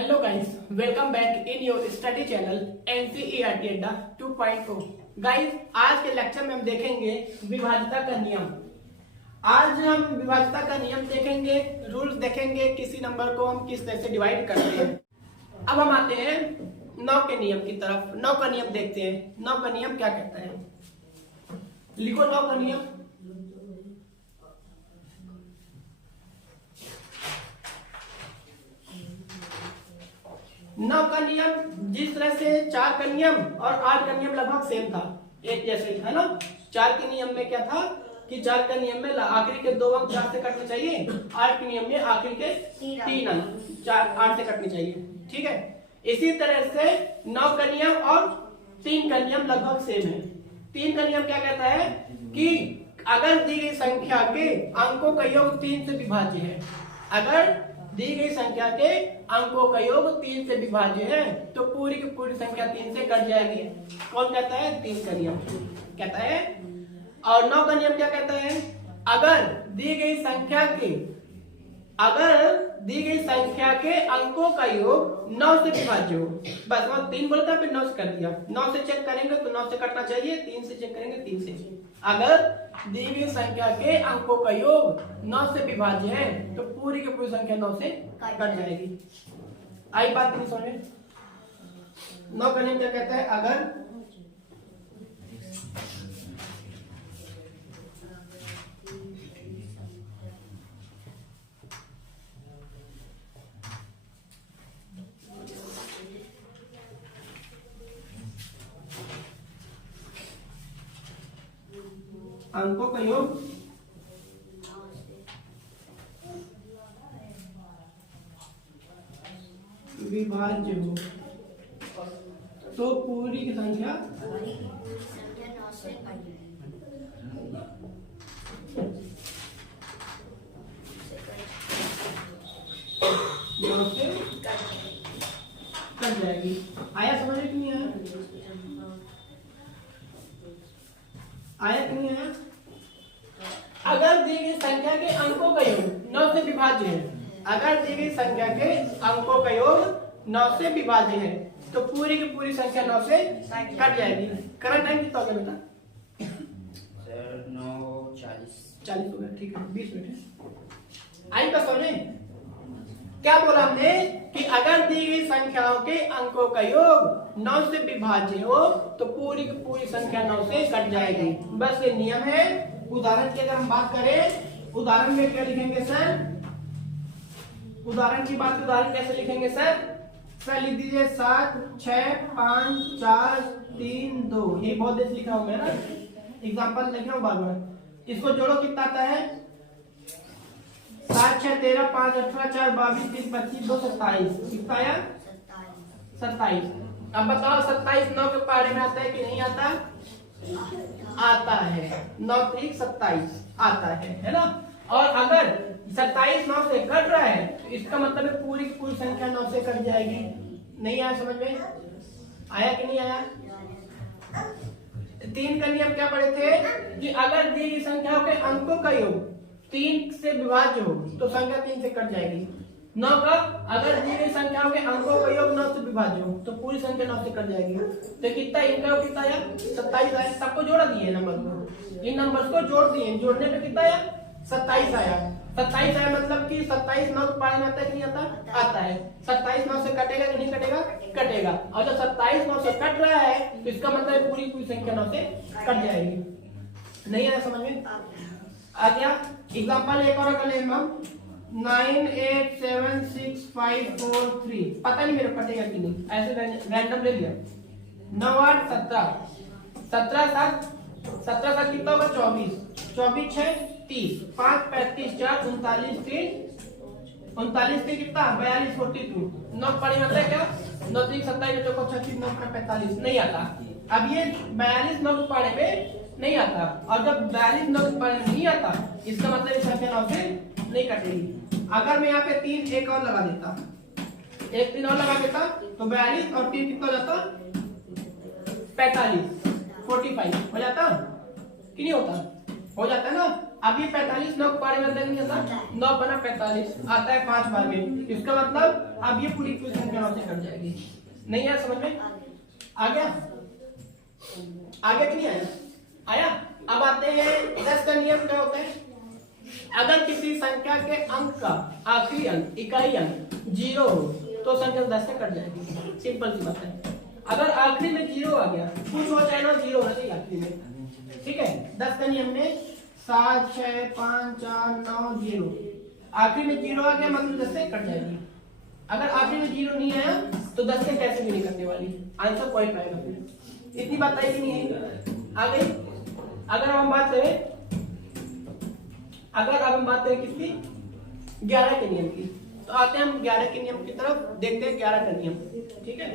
Hello guys, welcome back in your study channel NCERT अड्डा 2.0। Guys, आज के lecture में हम देखेंगे विभाज्यता का नियम। आज हम विभाज्यता का नियम देखेंगे, रूल्स देखेंगे, किसी नंबर को हम किस तरह से डिवाइड करते हैं। अब हम आते हैं 9 के नियम की तरफ। 9 का नियम देखते हैं। 9 का नियम क्या कहता है, लिखो 9 का नियम। नौ का नियम जिस तरह से 4 का नियम और 8 का नियम लगभग सेम था, एक जैसे है ना। 4 के नियम में क्या था कि 4 का नियम में आखिरी के 2 अंक 4 से कटने चाहिए। 8 के नियम में आखिरी के 3 अंक 8 से कटने चाहिए। ठीक है, इसी तरह से 9 का नियम और 3 का नियम लगभग सेम है। 3 का नियम क्या कहता है कि अगर दी गई संख्या के अंकों का योग 3 से विभाज्य है, अगर दी गई संख्या के अंकों का योग 3 से विभाज्य है तो पूरी की पूरी संख्या 3 से कट जाएगी। कौन कहता है? 3 का नियम कहता है। और 9 का नियम क्या कहता है, अगर दी गई संख्या के अंकों का योग 9 से विभाज्य हो, बस वहां 3 बोला था फिर 9 से कर दिया। 9 से चेक करेंगे तो 9 से कटना चाहिए, 3 से चेक करेंगे 3 से। अगर दी गई संख्या के अंकों का योग 9 से विभाज्य है तो पूरी की पूरी संख्या 9 से कट जाएगी। आई बात नहीं समझ में? 9 का नियम क्या कहता है, अगर अंकों का योग विभाज्य हो तो पूरी की संख्या 9 से कट जाएगी। आया समझ में कि नहीं आया? आया कि नहीं आया? अगर दी गई संख्या के अंकों का योग 9 से विभाज्य है, अगर दी गई संख्या के अंकों का योग 9 से विभाज्य है तो पूरी की पूरी संख्या 9 से कट जाएगी। करंट टाइम कितना हो गया बेटा? सर 9:40 हो गया। ठीक है, 20 मिनट है। आई का समझे क्या बोला हमने कि अगर दी गई संख्याओं के अंकों का योग 9 से विभाज्य हो तो पूरी की पूरी संख्या 9 से कट जाएगी। बस ये नियम है। उदाहरण की अगर हम बात करें, उदाहरण में क्या लिखेंगे सर? उदाहरण की बात, उदाहरण कैसे लिखेंगे सर? सर लिख दीजिए 7 6 5 4 3 2। ये बहुत देर लिखा हूं मैं ना, एग्जाम्पल लिख रहा हूं बार बार। इसको जोड़ो, कितना आता है? 7 6 13 5 18 4 22 23 25 2 27। कितना आया? 27। अब बताओ 27 9 के पारे में आता है कि नहीं आता? आता है। 9 3 27 आता है ना। और अगर 27 9 से कट रहा है तो इसका मतलब है पूरी की पूरी संख्या 9 से कट जाएगी। नहीं आया समझ में? आया कि नहीं आया? 3 का नियम क्या पढ़े थे कि अगर दी गई संख्याओं के अंकों का योग 3 से विभाज्य हो तो संख्या 3 से कट जाएगी। 9 का अगर दी गई संख्याओं के अंकों का योग 9 से विभाज्य हो तो पूरी संख्या 9 से कट जाएगी। तो कितना इनका कितना आया? 27 आया। सबको जोड़ा दिए नंबर को, इन नंबर्स को जोड़ दिए, जोड़ने पे कितना आया? 27 आया। 27 आया मतलब कि 27 9 के पारे में आता है कि नहीं आता? आता है। 27 9 से कटेगा कि नहीं कटेगा? कटेगा। और जब 27 9 से कट रहा है तो इसका मतलब पूरी पूरी संख्या 9 से कट जाएगी। नहीं आया समझ में? आ गया। एग्जांपल एक और कर लें हम। 9 8 7 6 5 4 3। पता नहीं मेरे कटेगा कि नहीं, ऐसे रैंडम ले लिया। 9 8 17 17 7 17 7 कितना होगा? 24 24 6 30 5 35 4 39 3 39 3 कितना? 42 42। 9 पढ़े मतलब क्या? 9 3 27 चौको 36 9 45 नहीं आता। अब ये 42 9 पढ़े में नहीं आता, और जब 42 9 पर नहीं आता इसका मतलब इस संख्या 9 से नहीं कटेगी। अगर मैं यहाँ पे 3 एक और लगा देता, एक 3 और लगा देता तो 42 और 3 कितना हो जाता? 45 45 हो जाता कि नहीं होता? हो जाता है ना। अब ये 45 9 के बारे में अंदर नहीं आता, 9 बना 45 आता है 5 बार में, इसका मतलब अब ये पूरी संख्या 9 से कट जाएगी। नहीं आया समझ में? आ गया? आगे कि नहीं आया? आया? अब आते हैं 10 का नियम क्या होता है? अगर किसी संख्या के अंक का आखिरी अंक इकाई अंक 0 हो तो संख्या 10 से कट जाएगी। सिंपल सी बात है। अगर आखिरी में 0 आ गया, कुछ हो चाहे ना 0 होना चाहिए आखिरी में, ठीक है? 10 का नियम में 7 6 5 4 9 0, आखिरी में 0 आ गया मतलब 10 से कट जाएगी। अगर आखिरी में 0 नहीं आया तो 10 से कैसे भी नहीं कटने वाली, आंसर पॉइंट आएगा। फिर इतनी बात आई कि नहीं है? आ गई? अगर हम बात करें, अगर अब हम बात करें किसकी? 11 के नियम की, तो आते हैं हम 11 के नियम की तरफ, देखते हैं 11 का नियम, ठीक है?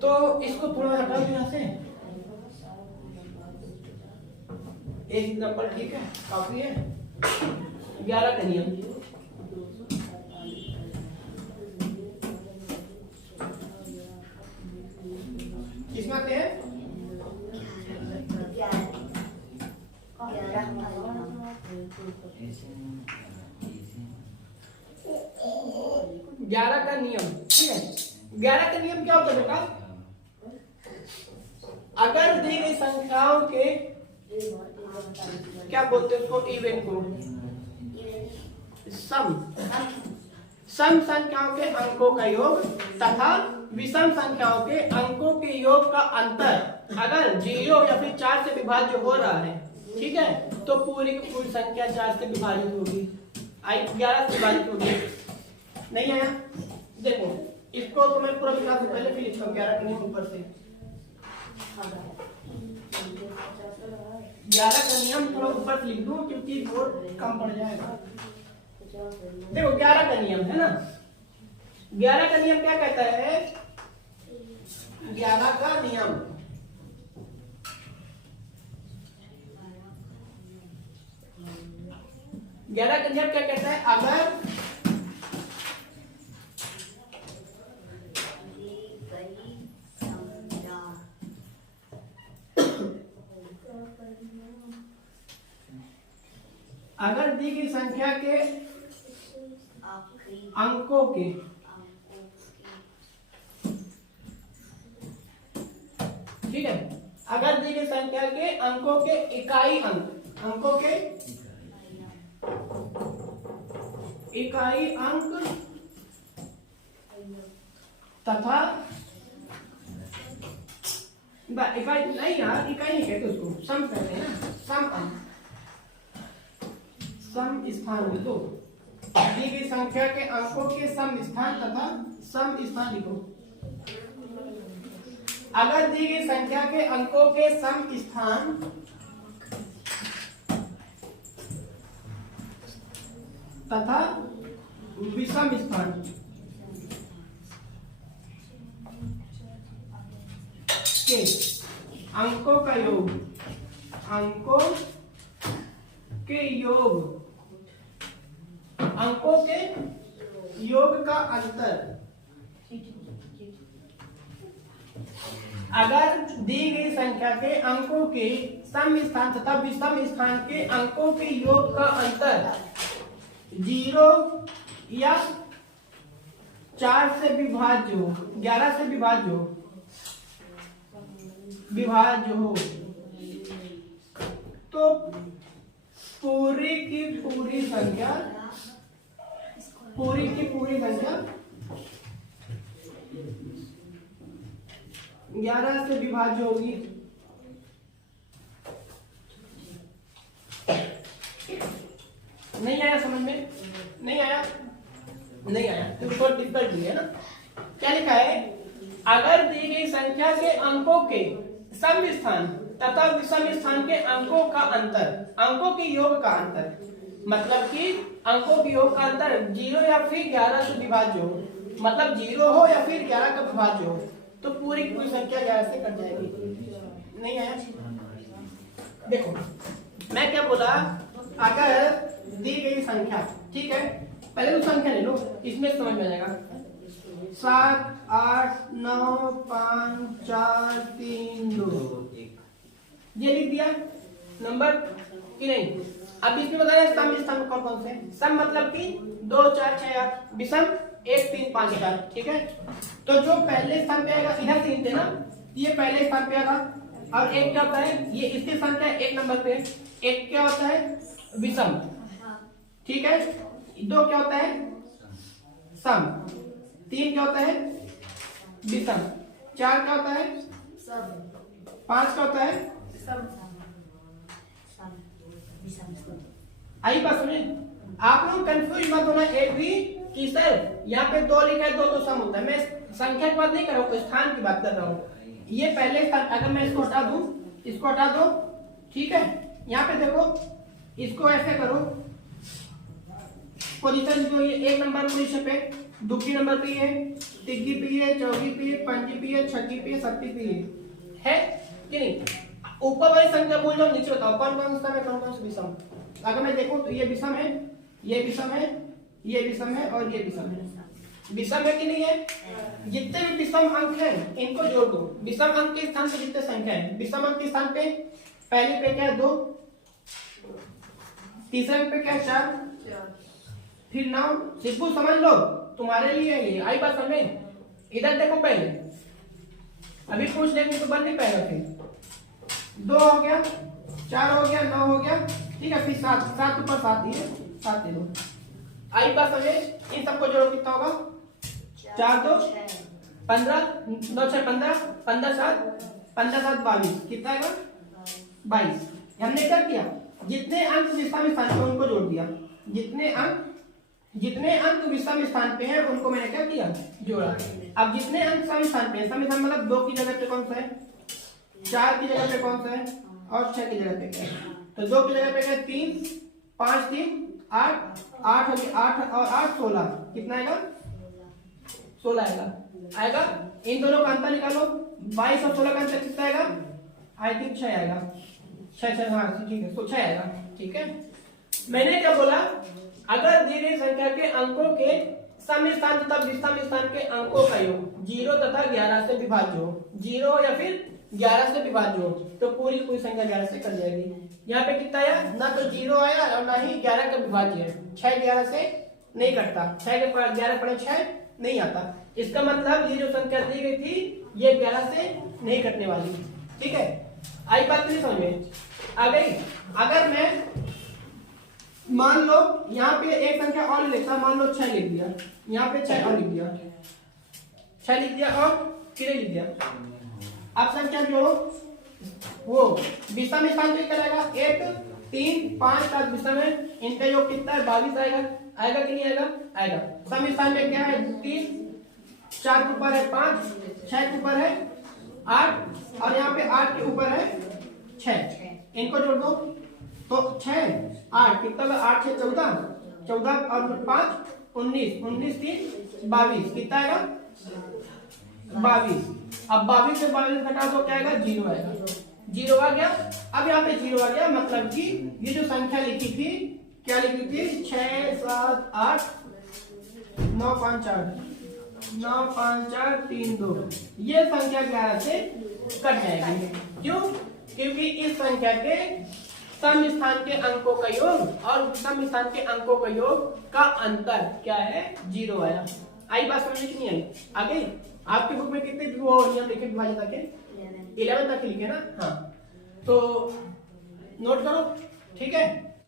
तो इसको थोड़ा हटा दो यहाँ से, एक नंबर ठीक है, काफी है। 11 का नियम किसमें आते हैं? 11 का नियम, ठीक है? 11 का नियम क्या होता है बेटा? अगर दी गई संख्याओं के, क्या बोलते हैं उसको, इवन को, सम संख्याओं के अंकों का योग तथा विषम संख्याओं के अंकों के योग का अंतर अगर 0 या फिर 4 से विभाज्य हो रहा है, ठीक है, तो पूरी की पूरी संख्या 4 से विभाजित होगी, 11 से विभाजित होगी। नहीं आया? देखो इसको तो मैं पूरा विकास से पहले फिर इसको 11 का नियम ऊपर से, 11 का नियम थोड़ा ऊपर से लिख दूं क्योंकि बोर्ड कम पड़ जाएगा। देखो 11 का नियम है ना, 11 का नियम क्या कहता है? 11 का नियम क्या कहता है? अगर दी गई संख्या के अंकों के ठीक है, अगर दी गई संख्या के अंकों के इकाई अंक तथा इकाई नहीं यार, इकाई नहीं कहते उसको, सम कहते हैं ना, सम अंक, सम स्थान लिखो। दी गई संख्या के अंकों के सम स्थान तथा सम स्थान लिखो। अगर दी गई संख्या के अंकों के सम स्थान तथा विषम स्थान के अंकों का योग, अंकों के योग का अंतर अगर दी गई संख्या के अंकों के सम स्थान तथा विषम स्थान के अंकों के योग का अंतर 0 या 4 से विभाज्य हो, 11 से विभाज्य हो तो पूरी की पूरी संख्या 11 से विभाज्य होगी। नहीं आया समझ में? नहीं आया तो थोड़ा डिफिकल्ट है ना। क्या लिखा है? अगर दी गई संख्या के अंकों के सम स्थान तथा विषम स्थान के अंकों का अंतर, अंकों के योग का अंतर, मतलब कि अंकों के योग का अंतर 0 या फिर 11 से विभाज्य हो, मतलब 0 हो या फिर 11 का विभाज्य हो, तो पूरी पूरी संख्या 11 से कट जाएगी। नहीं आया? देखो मैं क्या बोला, अगर दी गई संख्या, ठीक है, पहले तो संख्या ले लो, इसमें समझ में आ जाएगा। 7 8 9 5 4 3 2 ये लिख दिया नंबर। कि नहीं? अब इसमें बताया सम स्थान कौन कौन से? सम मतलब कि 2 4 6 8, विषम 1 3 5 4, ठीक है। तो जो पहले स्थान पे आएगा, इधर से थे ना, ये पहले स्थान पे आएगा। और एक क्या होता है, ये इसके स्थान पे 1 नंबर पे, एक क्या होता है विषम, ठीक है। 2 क्या होता है सम, 3 क्या होता है विषम, 4 क्या होता है 5 क्या होता है। आई बात सुने, आप लोग कंफ्यूज मत होना एक भी कि सर यहाँ पे 2 लिखा है, 2 तो सम होता है। मैं संख्या की बात नहीं कर रहा हूँ, स्थान की बात कर रहा हूँ। ये पहले स्थान, अगर मैं इसको हटा दूं, इसको हटा दो, ठीक है। यहाँ पे देखो, इसको ऐसे करो, पोजीशन जो ये 1 नंबर पोजीशन पे, दूसरी नंबर पे है, तीसरी पे है, चौथी पे है, पंचमी पे है, छठी पे है, सप्तमी पे है कि नहीं? ऊपर वाली संख्या बोल जाओ, नीचे बताओ कौन कौन सा है, कौन कौन सा विषम। अगर मैं देखूं तो ये विषम है, ये विषम है, ये विषम है और ये विषम है। विषम है कि नहीं है? जितने भी विषम अंक हैं इनको जोड़ दो। विषम अंक के स्थान पे जितने संख्या है, विषम अंक के स्थान पे पहले पे क्या है 2, तीसरे अंक पे क्या है 4, फिर 9। सिंपल समझ लो, तुम्हारे लिए ये आई बात समझ में। इधर देखो पहले, अभी पूछ लेंगे तो बन नहीं पाएगा। फिर 2 हो गया, 4 हो गया, 9 हो गया, ठीक है। फिर 7 ऊपर 7 दिए, 7 दे दो। आई बात समझे। इन सबको जोड़ो, कितना होगा 4 2 15, 9 6 15, 15 7 22, कितना आएगा 22। हमने क्या किया, जितने अंक विषम स्थान पे उनको जोड़ दिया। जितने अंक विषम स्थान पे हैं उनको मैंने क्या किया, जोड़ा। अब जितने अंक सम स्थान पे हैं, सम स्थान मतलब 2 की जगह पे कौन सा है, 4 की जगह पे कौन सा है और 6 की जगह पे क्या है। तो 2 की जगह पे क्या 3, 5 3 8, 8 हो गया, 8 और 8 16, कितना आएगा 16 आएगा। इन दोनों का अंतर निकालो, 22 और 16 का अंतर कितना आएगा, आई थिंक 6 आएगा। 6 हाँ ठीक है, तो 6 आएगा, ठीक है। मैंने क्या बोला, अगर दी गई संख्या के अंकों के सम स्थान तथा विषम स्थान के अंकों का योग 0 तथा 11 से विभाज्य हो, 0 या फिर 11 से विभाज्य हो, तो पूरी संख्या 11 से कट जाएगी। यहाँ पे कितना आया, ना तो 0 आया और ना ही 11 का विभाज्य है। 6 11 से नहीं कटता, 6 के 11 पड़े 6 नहीं आता। इसका मतलब ये जो संख्या दी गई थी ये 11 से नहीं कटने वाली, ठीक है। आई बात नहीं समझ में आ गई। अगर मैं मान लो यहाँ पे एक संख्या और लिखता, मान लो 6 लिख दिया, यहाँ पे 6 और लिख दिया, 6 लिख दिया और कितने लिख दिया। अब संख्या जोड़ो, वो विषम स्थान पे क्या आएगा, 1 3 5 का विषम है, इनका योग कितना है 22 आएगा। आएगा कि नहीं आएगा, आएगा। सम स्थान पे क्या है 3, 4 के ऊपर है 5, 6 के ऊपर है 8 और यहाँ पे 8 के ऊपर है 6। इनको जोड़ दो तो 6 8 कितना, 8 6 14, 14 और 5 19, 19 3 22, कितना आएगा 22। अब 22 से 22 घटा दो, क्या आएगा 0 आएगा। 0 आ गया। अब यहाँ पे 0 आ गया, मतलब कि ये जो संख्या लिखी थी, क्या लिखी थी 6 7 8 9 5 4 9 5 4 3 2, ये संख्या 11 से कट जाएगी। क्यों? क्योंकि इस संख्या के सम स्थान के अंकों का योग और विषम स्थान के अंकों का योग का अंतर क्या है, 0 आया। आई बात समझ में नहीं आई? आ गई। आपके बुक में कितने वो नियम लिखे विभाज्यता के, 11 तक लिखे ना। हाँ, तो नोट करो, ठीक है।